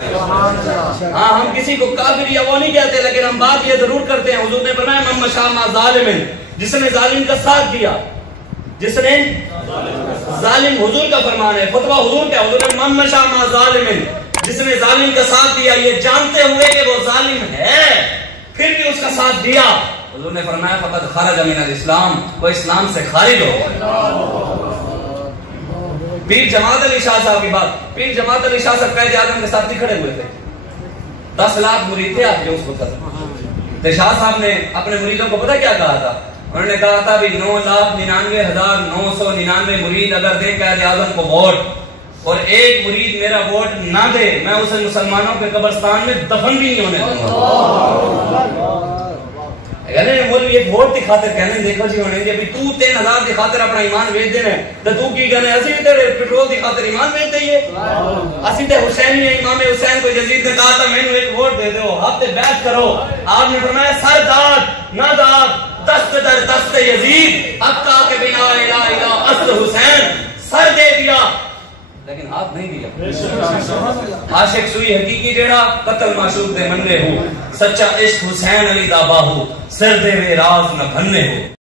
ہاں ہم کسی کو کافر یا وہ نہیں کہتے، لیکن ہم بات یہ ضرور کرتے ہیں، حضور نے فرمایا من مشى مع ظالم، جس نے ظالم کا ساتھ دیا، جس نے ظالم، حضور کا فرمان ہے، فتویٰ حضور کا، حضور نے من مشى مع ظالم، جس نے ظالم کا ساتھ دیا یہ جانتے ہوئے کہ وہ ظالم ہے پھر بھی اس کا ساتھ دیا، حضور نے فرمایا فقد خرج من الاسلام، وہ اسلام سے خارج ہو گیا۔ پیر جماعت علی شاہ صاحب کی بات، پیر جماعت علی شاہ صاحب قائد اعظم کے ساتھ نہیں کھڑے ہوئے تھے، 10 لاکھ مرید تھے آپ کے اس وقت، تو شاہ صاحب نے اپنے مریدوں کو پتہ کیا کہا تھا؟ انہوں نے کہا تھا بھی 9,99,999 مرید اگر دیں قائد اعظم کو ووٹ اور ایک مرید میرا ووٹ نہ دے میں اسے مسلمانوں کے قبرستان میں دفن بھی نہیں ہونے دوں گا۔ یعنی مولوی ایک ووٹ کی خاطر کہنے دیکھو جی ہونے گے بھی تو 3,000 کی خاطر اپنا ایمان بیچ دینا ہے تو تو کی کہنے اسی بھی تیرے پیٹرول کی خاطر ایمان بیچ دئیے، اسی تے حسینی ہے، امام حسین کو یزید نے کہا تھا میں نے ایک ووٹ دے دو، ہفتے بیعت کرو، آپ نے فرمایا سر داد نہ داد دست در دست یزید اب کا کے بنا الہ الہ اصل حسین سر دے دیا لیکن آپ نہیں دیا۔ عاشق سوئی حقیقی جیڑا قتل معشوق دے مننے ہو، سچا عشق حسین علی دا باہو سر دے وے راز نہ بھننے ہو۔